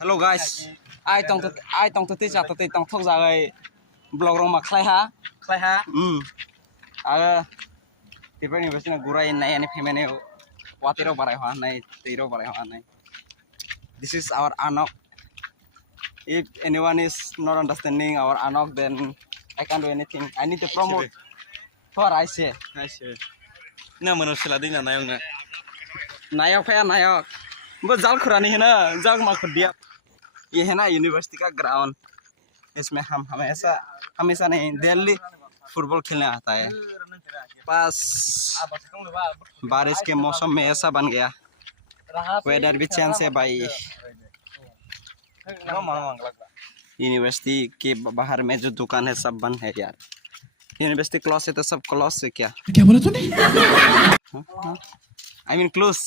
Hello guys, ai tong tu ti cha tu ti tong thok ja gai blog rong ma khlai ha. Tirpur University na gurai nai ani phaimane watiro barai ha nai tiro barai ha nai. This is our Anok. If anyone is not understanding our Anok, then I can't do anything. I need to promote for I say. Na mano sila din na nayong na. नायक है नायक वो जाल खुरानी है ना जाल मार खुद दिया ये है ना यूनिवर्सिटी का ग्राउंड इसमें हम हमेशा नहीं दिल्ली फुटबॉल खेलने आता है बस बारिश के मौसम में ऐसा बन गया वेदर भी चेंज है भाई यूनिवर्सिटी के बाहर में जो दुकान है सब बंद है यार यूनिवर्सिटी क्लोज है तो सब क्लोज है क्या बोला तूने I mean close.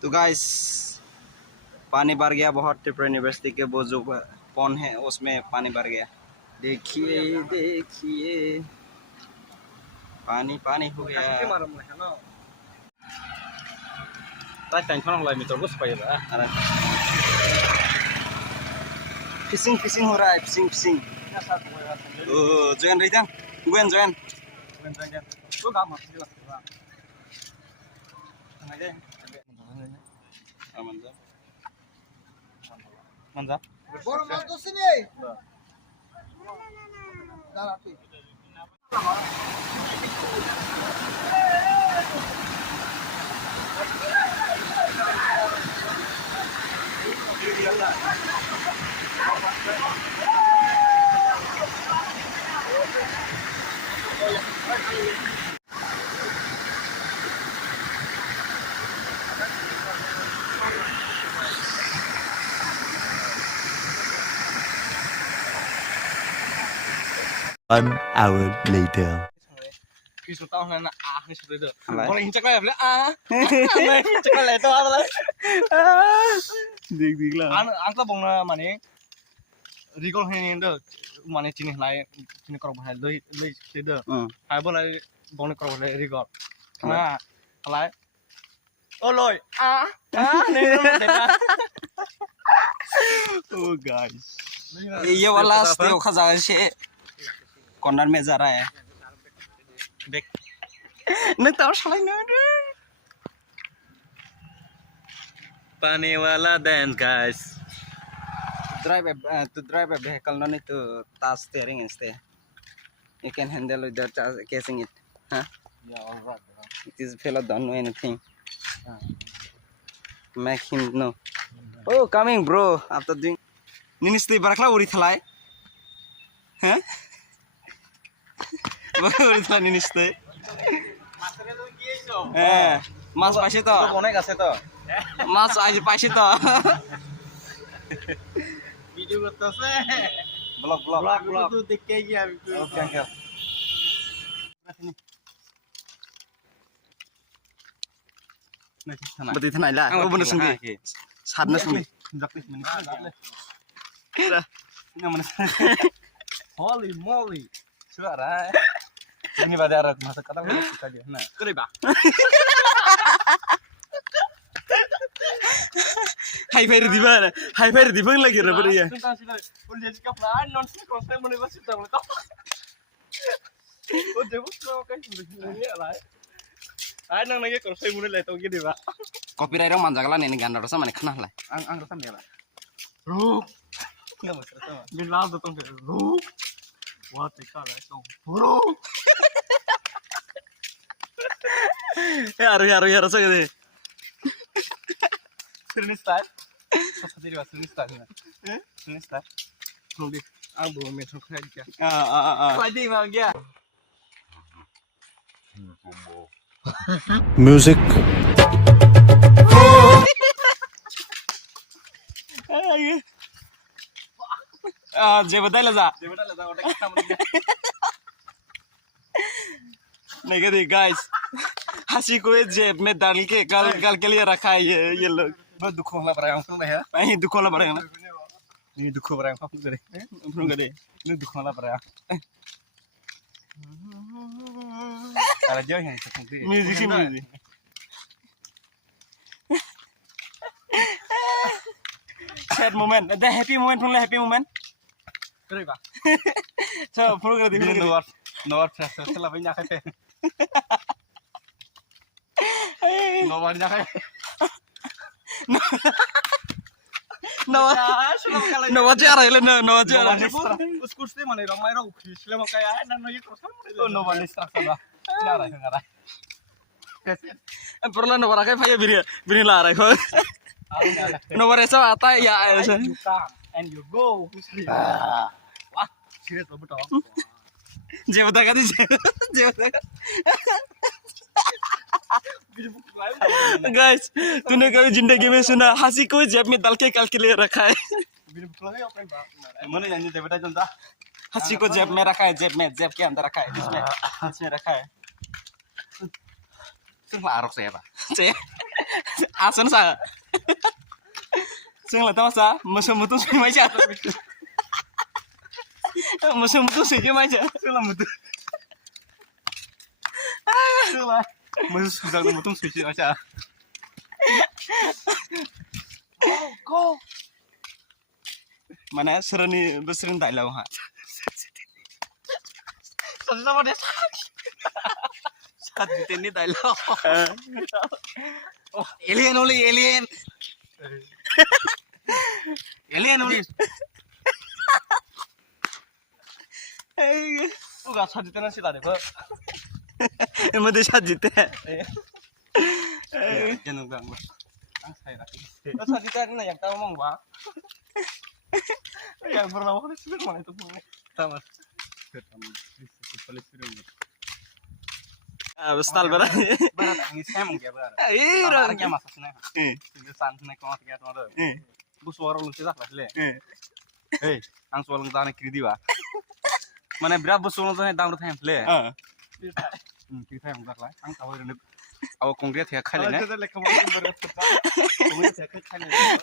तो गाइस पानी भर गया बहुत त्रिपुरा यूनिवर्सिटी के वो जो पॉन्ड है उसमें पानी भर गया देखिए देखिए पानी पानी हो गया फिशिंग फिशिंग हो रहा है फिशिंग फिशिंग जोन रिजन गुएन zone Manja. One hour later. Kisah tahu nana kisah itu. Kalau injak lah boleh injak lah itu apa lah? देख ला angka bongna mane recall ini itu mane cini lain cini kerap hal doi itu. Hai boleh bongna kerap hal recall. Nah, lain. Oh loy Oh guys ये वाला स्टेव खजाना से corner में जा रहा है देख नहीं तो साला नहीं पानी वाला dance guys. To drive a vehicle no need to touch steering instead you can handle without casing it huh Yeah, alright. this fellow don't know anything make him know oh coming bro after doing Ninis barakla uri thalai huh uri thalai ninis mas paise to Konek আছে তো mas aja paise to video করতেছে blog তো দেখে গিয়ে আমি okay berarti thanai lah oh bener sendiri sadna sendiri holy moly suara ini pada arat masa kata kita aja nah terima hai fair di bang lagi rubber ya udah sikap lah non sih kalau saya mau nembak sudah mulai oh jauh kalau kayak begini lah ay nang nage kalau saya mulai tahu gini pak copyright orang manjagalan ini ganda rasa mana kenal lah ang rasa nih lah ruh nggak mau rasa bin laut tuh tuh ruh wah tika lah tuh ruh ya rasa gitu Sini style apa jadi bahasa sini style sini style nanti ang bawa mesok aja lagi mau dia Music. जे बताइला जा otak kita mendingan नहीं कहते guys हंसी को जेब में डाल के कल के लिए रखा है ये लोग बहुत दुख होला barang tuh ya नहीं दुखों ला पड़ेगा ना ini duख barang apa tuh deh अपनों का दे ini duख होला barang Ada jauh yang seperti. Music sih music. Sad moment, the happy moment pun happy moment. Keren pak. So, follow कर दी. Ini nomor fresh setelah banyak kayak. Nomornya kayak. Nawa cara ile nawa cara. Us kursi mana ramai orang ukis. Lama kayak nana itu terus. Oh nomor instruksi lah. Nara nara. Perlu nawa rakai payah bini larai kau. Nomor esa आता ya ऐसा. You come and you go. Wah, serius lo betul. जेवता का जेवता का guys तूने कभी जिंदगी में सुना हंसी को जेब में डाल के कल के लिए रखा है Mana nyanyi coba contoh. हंसी को जेब में रखा है जेब के अंदर रखा है इसमें रखा है Sing lah arok saya pak. saya asan sa sing lah tahu sa musuh mutu sih macam musuh mutu sih macam Sing lah mutu. Sing lah. Masih susah gue mutung suci macam. Go. mana serani besering tak lau ha Satu sama dia. saat ini tak lau alien only alien only Tuh gak satu tenan sih tadi pak. मध्ये साथ जीते हैं Jangan ganggu. Saya lagi. Terus tadi kan yang tahu ngomong pak. Yang pernah waktu itu mana itu punya. Tamat. style berat Berat ini saya mungkin berat. iya Harga masasnya. Itu santai kau tiga tahun dulu. Bu suara lu sih lah le. Ang suara lu tanah kiri dia. Mana berapa bu suara lu tanah dalam tanah le. Kiri saya enggak lah. Ang tahu ini. Awak konkret ya kali ni.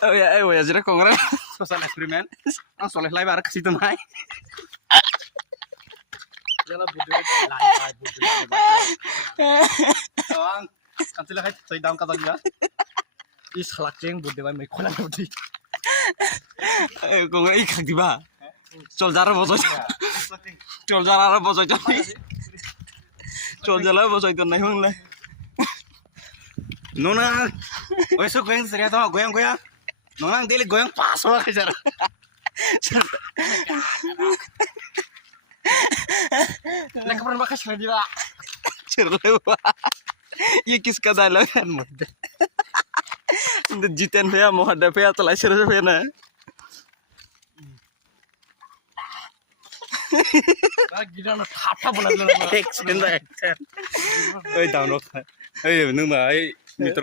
oh ya jadi kongres Sosial eksperimen. Ang soleh live arah ke situ mai. Jangan bodoh live bodoh. Ang kan sila kahit sa dalam kata dia. Is halakeng bodoh mai kola bodoh. kongres ikak di ba chol jara bosoy chol jara bosoy chol jara bosoy to nahi hung le Nona, oi so goyang serius tuh goyang. Nona dili goyang pas lah kejar. Lek pernah pakai sih dia. चल ये किसका dialogue है जितेन भैया मोहद्दा भैया तो लाइसर भैया ना Gila na thapa bola action दा एक्शन ओए डाउनलोड ओए नुमा ओए मित्र